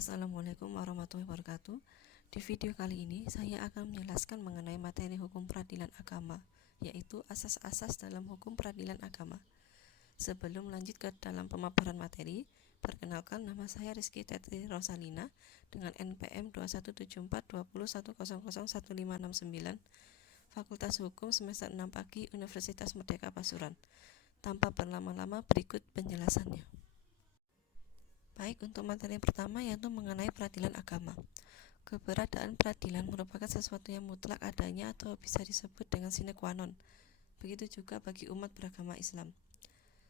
Assalamualaikum warahmatullahi wabarakatuh. Di video kali ini saya akan menjelaskan mengenai materi hukum peradilan agama, yaitu asas-asas dalam hukum peradilan agama. Sebelum lanjut ke dalam pemaparan materi, perkenalkan nama saya Rizky Tetri Rosalina dengan NPM 217420100159, Fakultas Hukum semester 6 pagi Universitas Merdeka Pasuruan. Tanpa berlama-lama, berikut penjelasannya. Baik, untuk materi yang pertama yaitu mengenai peradilan agama. Keberadaan peradilan merupakan sesuatu yang mutlak adanya atau bisa disebut dengan sine qua non. Begitu juga bagi umat beragama Islam.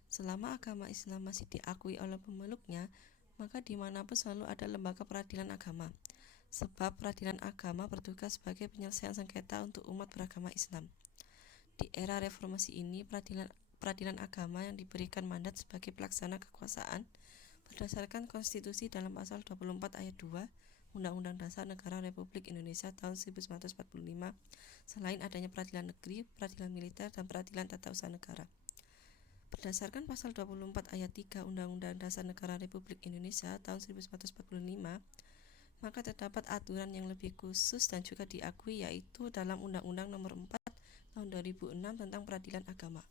Selama agama Islam masih diakui oleh pemeluknya, maka dimanapun selalu ada lembaga peradilan agama. Sebab peradilan agama bertugas sebagai penyelesaian sengketa untuk umat beragama Islam. Di era reformasi ini, peradilan agama yang diberikan mandat sebagai pelaksana kekuasaan berdasarkan konstitusi dalam pasal 24 ayat 2 Undang-Undang Dasar Negara Republik Indonesia tahun 1945, selain adanya peradilan negeri, peradilan militer, dan peradilan tata usaha negara. Berdasarkan pasal 24 ayat 3 Undang-Undang Dasar Negara Republik Indonesia tahun 1945, maka terdapat aturan yang lebih khusus dan juga diakui, yaitu dalam Undang-Undang Nomor 4 tahun 2006 tentang peradilan agama.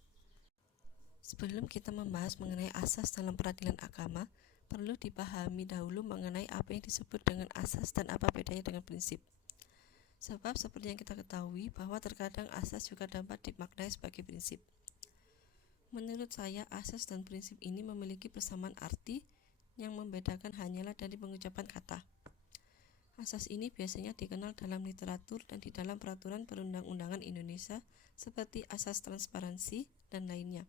Sebelum kita membahas mengenai asas dalam peradilan agama, perlu dipahami dahulu mengenai apa yang disebut dengan asas dan apa bedanya dengan prinsip. Sebab seperti yang kita ketahui bahwa terkadang asas juga dapat dimaknai sebagai prinsip. Menurut saya, asas dan prinsip ini memiliki persamaan arti, yang membedakan hanyalah dari pengucapan kata. Asas ini biasanya dikenal dalam literatur dan di dalam peraturan perundang-undangan Indonesia seperti asas transparansi dan lainnya.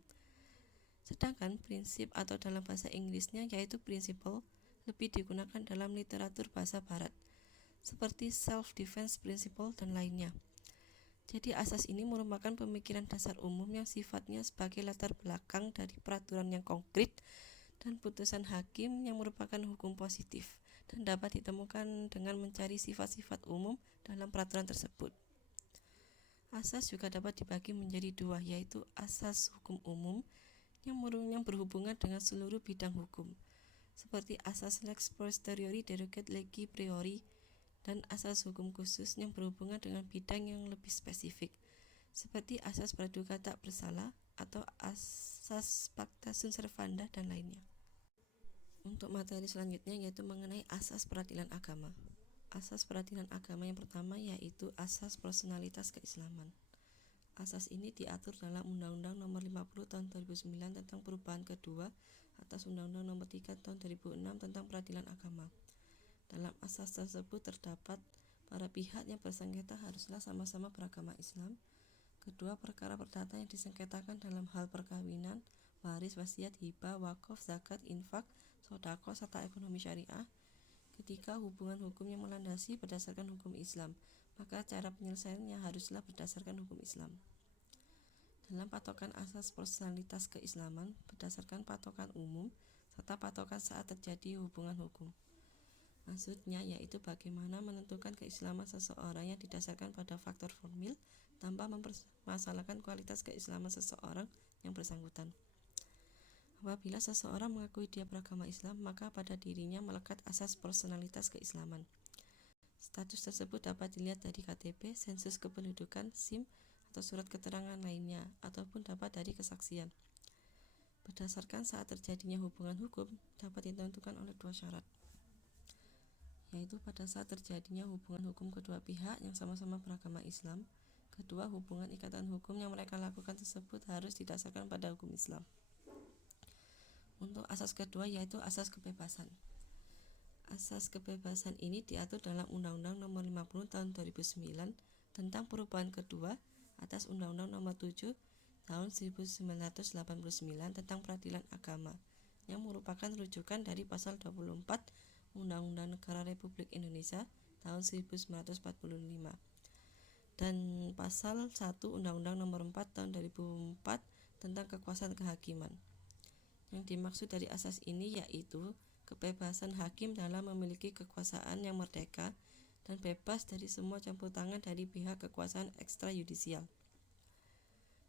Sedangkan prinsip atau dalam bahasa Inggrisnya yaitu principle lebih digunakan dalam literatur bahasa barat seperti self-defense principle dan lainnya. Jadi asas ini merupakan pemikiran dasar umum yang sifatnya sebagai latar belakang dari peraturan yang konkret dan putusan hakim yang merupakan hukum positif dan dapat ditemukan dengan mencari sifat-sifat umum dalam peraturan tersebut. Asas juga dapat dibagi menjadi dua, yaitu asas hukum umum yang berhubungan dengan seluruh bidang hukum, seperti asas lex posteriori derogat legi priori, dan asas hukum khusus yang berhubungan dengan bidang yang lebih spesifik, seperti asas praduga tak bersalah atau asas pacta sunt servanda dan lainnya. Untuk materi selanjutnya yaitu mengenai asas peradilan agama. Asas peradilan agama yang pertama yaitu asas personalitas keislaman. Asas ini diatur dalam Undang-Undang Nomor 50 Tahun 2009 tentang perubahan kedua atas Undang-Undang Nomor 3 Tahun 2006 tentang peradilan agama. Dalam asas tersebut terdapat para pihak yang bersengketa haruslah sama-sama beragama Islam. Kedua, perkara perdata yang disengketakan dalam hal perkawinan, waris, wasiat, hibah, wakaf, zakat, infak, sodaqah, serta ekonomi syariah. Ketiga, hubungan hukum yang melandasi berdasarkan hukum Islam, maka cara penyelesaiannya haruslah berdasarkan hukum Islam. Dalam patokan asas personalitas keislaman berdasarkan patokan umum serta patokan saat terjadi hubungan hukum. Maksudnya yaitu bagaimana menentukan keislaman seseorang yang didasarkan pada faktor formil tanpa mempermasalahkan kualitas keislaman seseorang yang bersangkutan. Apabila seseorang mengakui dia beragama Islam, maka pada dirinya melekat asas personalitas keislaman. Status tersebut dapat dilihat dari KTP, sensus kependudukan, SIM, atau surat keterangan lainnya, ataupun dapat dari kesaksian. Berdasarkan saat terjadinya hubungan hukum dapat ditentukan oleh dua syarat, yaitu pada saat terjadinya hubungan hukum kedua pihak yang sama-sama beragama Islam. Kedua, hubungan ikatan hukum yang mereka lakukan tersebut harus didasarkan pada hukum Islam. Untuk asas kedua yaitu asas kebebasan. Asas kebebasan ini diatur dalam Undang-Undang Nomor 50 Tahun 2009 tentang perubahan kedua atas Undang-Undang Nomor 7 Tahun 1989 tentang peradilan agama, yang merupakan rujukan dari pasal 24 Undang-Undang Negara Republik Indonesia tahun 1945 dan pasal 1 Undang-Undang Nomor 4 tahun 2004 tentang kekuasaan kehakiman. Yang dimaksud dari asas ini yaitu kebebasan hakim dalam memiliki kekuasaan yang merdeka dan bebas dari semua campur tangan dari pihak kekuasaan ekstrayudisial.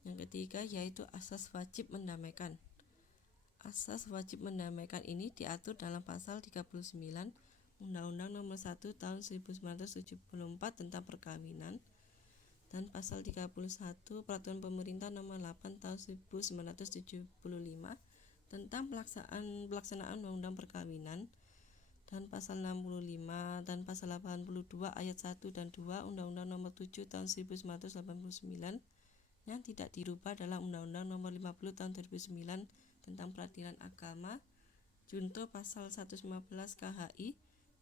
Yang ketiga yaitu asas wajib mendamaikan. Asas wajib mendamaikan ini diatur dalam pasal 39 Undang-Undang Nomor 1 Tahun 1974 tentang Perkawinan, dan Pasal 31 Peraturan Pemerintah Nomor 8 Tahun 1975 tentang pelaksanaan Undang-Undang Perkawinan, dan Pasal 65 dan Pasal 82 Ayat 1 dan 2 Undang-Undang Nomor 7 Tahun 1989 yang tidak dirubah dalam Undang-Undang Nomor 50 Tahun 2009 tentang Peradilan Agama, Junto Pasal 115 KHI,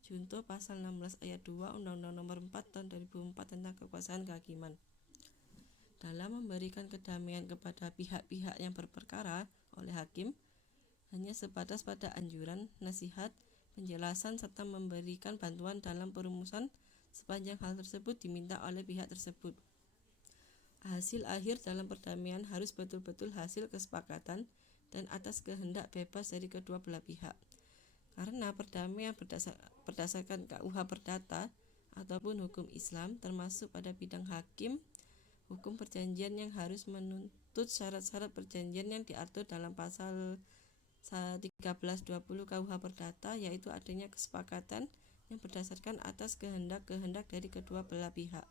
Junto Pasal 16 Ayat 2 Undang-Undang Nomor 4 Tahun 2004 tentang Kekuasaan Kehakiman. Dalam memberikan kedamaian kepada pihak-pihak yang berperkara oleh hakim, hanya sebatas pada anjuran, nasihat, penjelasan, serta memberikan bantuan dalam perumusan sepanjang hal tersebut diminta oleh pihak tersebut. Hasil akhir dalam perdamaian harus betul-betul hasil kesepakatan dan atas kehendak bebas dari kedua belah pihak. Karena perdamaian berdasarkan KUH Perdata ataupun hukum Islam, termasuk pada bidang hakim, hukum perjanjian yang harus menuntut syarat-syarat perjanjian yang diatur dalam pasal 1320 KUH Perdata, yaitu adanya kesepakatan yang berdasarkan atas kehendak-kehendak dari kedua belah pihak.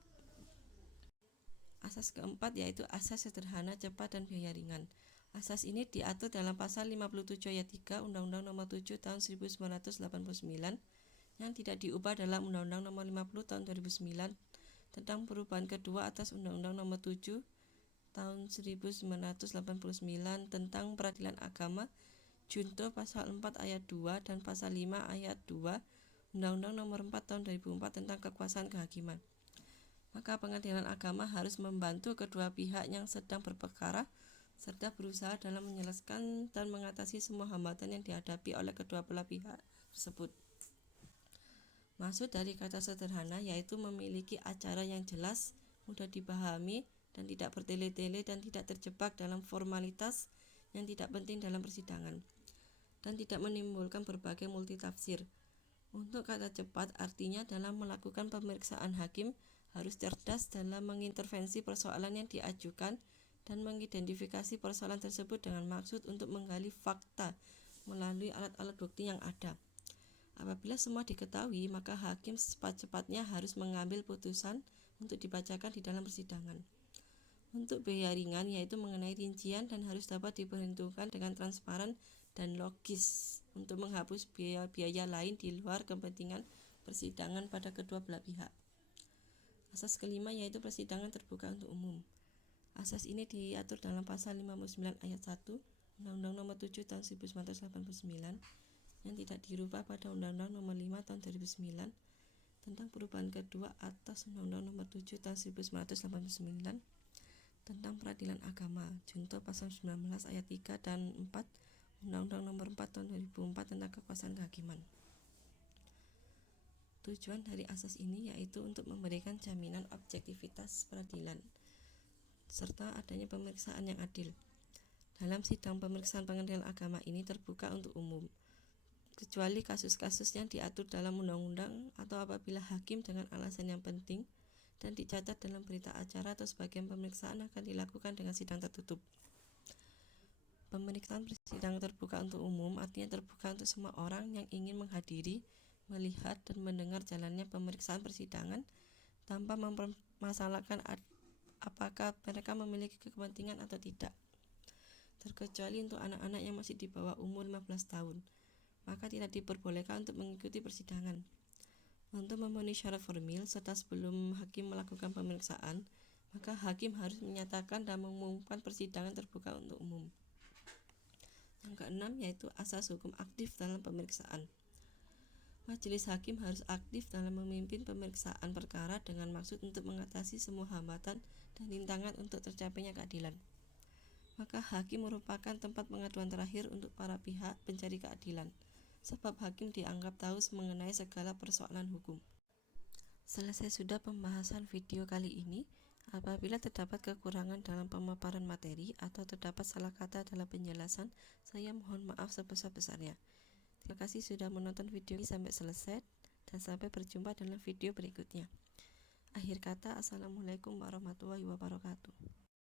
Asas keempat yaitu asas sederhana, cepat, dan biaya ringan. Asas ini diatur dalam pasal 57 ayat 3 Undang-Undang Nomor 7 Tahun 1989 yang tidak diubah dalam Undang-Undang Nomor 50 Tahun 2009 tentang perubahan kedua atas Undang-Undang Nomor 7 Tahun 1989 tentang Peradilan Agama, Junto Pasal 4 Ayat 2 dan Pasal 5 Ayat 2 Undang-Undang Nomor 4 Tahun 2004 tentang Kekuasaan Kehakiman. Maka pengadilan agama harus membantu kedua pihak yang sedang berperkara serta berusaha dalam menyelesaikan dan mengatasi semua hambatan yang dihadapi oleh kedua belah pihak tersebut. Maksud dari kata sederhana yaitu memiliki acara yang jelas, mudah dipahami, dan tidak bertele-tele dan tidak terjebak dalam formalitas yang tidak penting dalam persidangan, dan tidak menimbulkan berbagai multitafsir. Untuk kata cepat artinya dalam melakukan pemeriksaan hakim harus cerdas dalam mengintervensi persoalan yang diajukan dan mengidentifikasi persoalan tersebut dengan maksud untuk menggali fakta melalui alat-alat bukti yang ada. Apabila semua diketahui, maka hakim secepat-cepatnya harus mengambil putusan untuk dibacakan di dalam persidangan. Untuk biaya ringan yaitu mengenai rincian dan harus dapat diperhitungkan dengan transparan dan logis untuk menghapus biaya-biaya lain di luar kepentingan persidangan pada kedua belah pihak. Asas kelima yaitu persidangan terbuka untuk umum. Asas ini diatur dalam pasal 59 ayat 1 Undang-Undang Nomor 7 Tahun 1989 yang tidak dirubah pada Undang-Undang Nomor 5 Tahun 2009 tentang perubahan kedua atas Undang-Undang Nomor 7 Tahun 1989 tentang Peradilan Agama, Junto Pasal 19 ayat 3 dan 4 Undang-Undang Nomor 4 Tahun 2004 tentang Kekuasaan Kehakiman. Tujuan dari asas ini yaitu untuk memberikan jaminan objektivitas peradilan serta adanya pemeriksaan yang adil. Dalam sidang pemeriksaan pengadilan agama ini terbuka untuk umum, kecuali kasus-kasus yang diatur dalam undang-undang atau apabila hakim dengan alasan yang penting dan dicatat dalam berita acara atau sebagian pemeriksaan akan dilakukan dengan sidang tertutup. Pemeriksaan sidang terbuka untuk umum artinya terbuka untuk semua orang yang ingin menghadiri, melihat, dan mendengar jalannya pemeriksaan persidangan tanpa mempermasalahkan apakah mereka memiliki kepentingan atau tidak. Terkecuali untuk anak-anak yang masih di bawah umur 15 tahun, maka tidak diperbolehkan untuk mengikuti persidangan. Untuk memenuhi syarat formil serta sebelum hakim melakukan pemeriksaan, maka hakim harus menyatakan dan mengumumkan persidangan terbuka untuk umum. Yang keenam yaitu asas hukum aktif dalam pemeriksaan. Majelis hakim harus aktif dalam memimpin pemeriksaan perkara dengan maksud untuk mengatasi semua hambatan dan rintangan untuk tercapainya keadilan. Maka hakim merupakan tempat pengaduan terakhir untuk para pihak pencari keadilan, sebab hakim dianggap tahu mengenai segala persoalan hukum. Selesai sudah pembahasan video kali ini. Apabila terdapat kekurangan dalam pemaparan materi atau terdapat salah kata dalam penjelasan, saya mohon maaf sebesar-besarnya. Terima kasih sudah menonton video ini sampai selesai dan sampai berjumpa dalam video berikutnya. Akhir kata, Assalamualaikum warahmatullahi wabarakatuh.